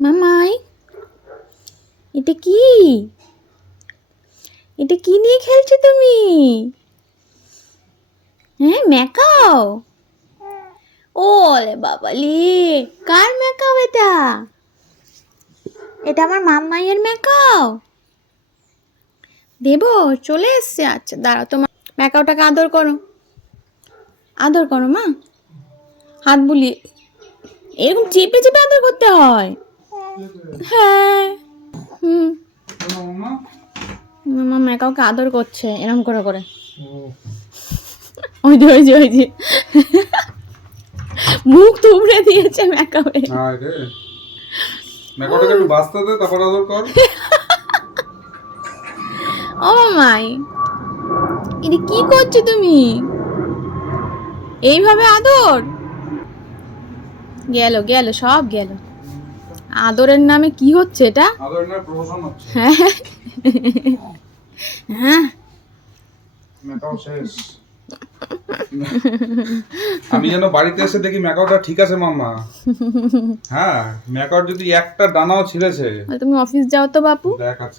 মামাই, এটা কি? এটা কি নিয়ে খেলছো তুমি? হ্যাঁ, ম্যাকাও। ওলে বাবালি, কার ম্যাকাও এটা? এটা আমার মামাইয়ের ম্যাকাও। দেবো, চলে এসছে। আচ্ছা দাঁড়াও, তোমার ম্যাকাওটাকে আদর করো। আদর করো মা, হাত বুলিয়ে। এরকম চেপে চেপে আদর করতে হয়। হ্যাঁ। হুম, মামা ম্যাকাওকে আদর করছে এরকম করে করে। ওই যে ওই যে ওই যে মুখ থুবড়ে দিয়েছে ম্যাকাওয়ে। ম্যাকাওটাকে একটু বাঁচতে দে, তারপর আদর কর। ও মাই, এটা কি করছো তুমি? এইভাবে আদর? গেল গেল, সব গেল। আদরের নামে কি হচ্ছে এটা? আদরের নামে প্রহসন হচ্ছে। হ্যাঁ হ্যাঁ, ম্যাকাও শেষ। আমি যেন বাড়িতে এসে দেখি ম্যাকাওটা ঠিক আছে মাম্মা। হ্যাঁ, ম্যাকাওর যদি একটা ডানাও ছিঁড়েছে। তুমি অফিস যাও তো বাপু। দেখ আছে।